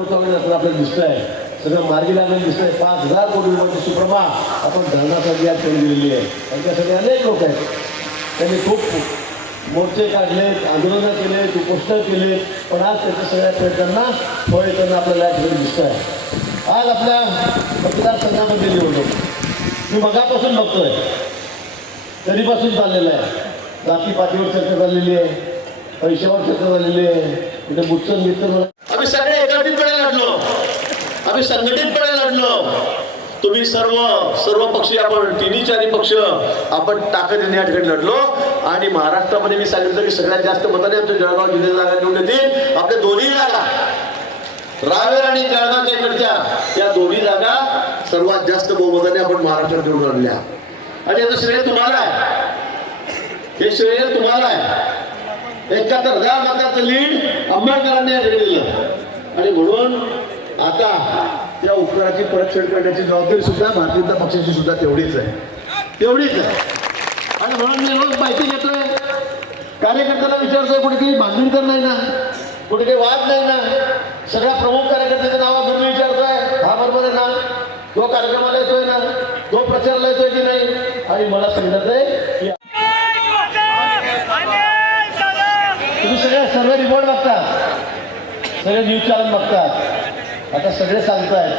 आपल्याला दिसतंय. सगळं मार्गी लागलेलं दिसतंय. पाच हजार कोटी रुपयाची सुप्रमा आपण धरणासाठी आज करून दिलेली आहे. त्यांच्यासाठी अनेक लोक आहेत. त्यांनी खूप मोर्चे काढलेत आंदोलनं केलेत उपोषणं केलेत. पण आज त्याच्या सगळ्या प्रयत्नांना फळ येताना आपल्याला या ठिकाणी दिसत आहे आज आपल्या मतदारसंघामध्ये निवडणूक. मी मगापासून बघतोय. कधीपासून चाललेलं आहे? जातीपातीवर चर्चा झालेली आहे. पैशावर चर्चा झालेली आहे. इथे बुच्चन मित्र आम्ही सगळे संघटितपणे लढलो. आम्ही संघटितपणे लढलो. तुम्ही सर्व सर्व पक्षी आपण तिन्ही चारही पक्ष आपण ताकदीने या ठिकाणी लढलो. आणि महाराष्ट्रामध्ये मी सांगितलं की सगळ्यात जास्त मताने आमच्या जळगाव जिल्ह्यात जागा निवडून येतील. आपल्या दोन्ही जागा रावेर आणि जळगावच्या इकडच्या या दोन्ही जागा सर्वात जास्त बहुमताने आपण महाराष्ट्रात निवडून आणल्या. आणि याचं श्रेय तुम्हाला आहे. हे श्रेय तुम्हाला आहे. एकाहत्तर हजार मताचं लीड आंबेडकरांनी या ठिकाणी दिलं. आणि म्हणून आता त्या उपकाराची परतफेड करण्याची जबाबदारी सुद्धा भारतीय जनता पक्षाची सुद्धा तेवढीच आहे. तेवढीच आहे. आणि म्हणून मी रोज माहिती घेतोय कार्यकर्त्याला विचारतोय कुठे काही भांडण तर नाही ना कुठे काही वाद नाही ना सगळ्या प्रमुख कार्यकर्त्याच्या नावावर मी विचारतोय आहे ना तो कार्यक्रमाला येतोय ना तो प्रचाराला येतोय की नाही आणि मला सांगत आहे की तुम्ही सगळे सर्व रिपोर्ट बघतात सगळे न्यूज चॅनल बघतात. आता सगळे सांगतायत.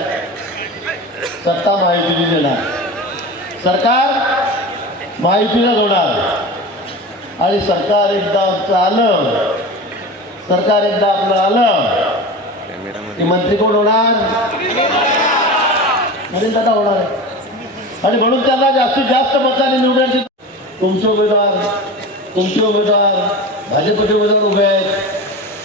सत्ता माहिती देणार. सरकार महायुतीला होणार आणि सरकार एकदा आमचं आलं सरकार एकदा आपलं आलं की मंत्री कोण होणार? नवीन दादा होणार आणि म्हणून त्यांना जास्तीत जास्त मताने निवडण्याची तुमचे उमेदवार तुमचे उमेदवार भाजपचे उमेदवार उभे आहेत.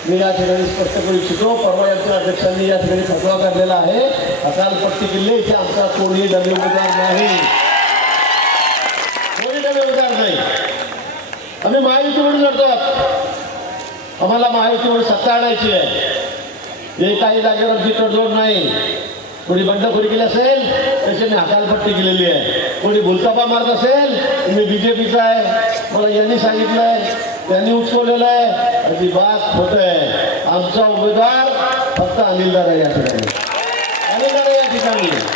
मी या ठिकाणी स्पष्ट करू इच्छितो परवा यांच्या अध्यक्षांनी या ठिकाणी फसवा काढलेला आहे. अकालपट्टी किल्ले इथे आमचा कोणी नवे नाही. कोणी नवे नाही. आम्ही महायुतीवरून लढतात आम्हाला महायुतीवर सत्ता आणायची आहे. हे काही जागेवर आमची तडजोड नाही. कोणी बंडखोरी केली असेल त्याच्याने हकालपट्टी केलेली आहे. कोणी भुलतापा मारत असेल मी बीजेपीचा आहे. मला यांनी सांगितलं आहे त्यांनी उचकवलेलं आहे. अजिबात खोट आहे. आमचा उमेदवार फक्त अनिल दादा या ठिकाणी. अनिल दादा या ठिकाणी.